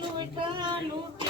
લૂંટા લૂંટી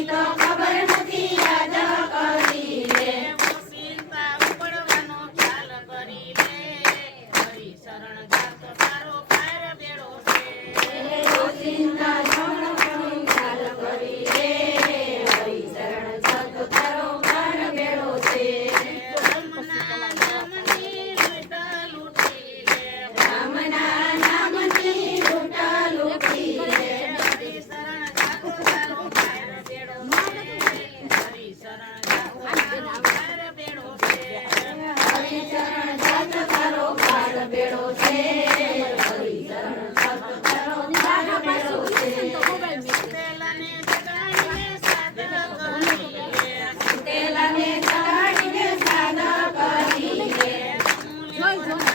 Sita. Ay,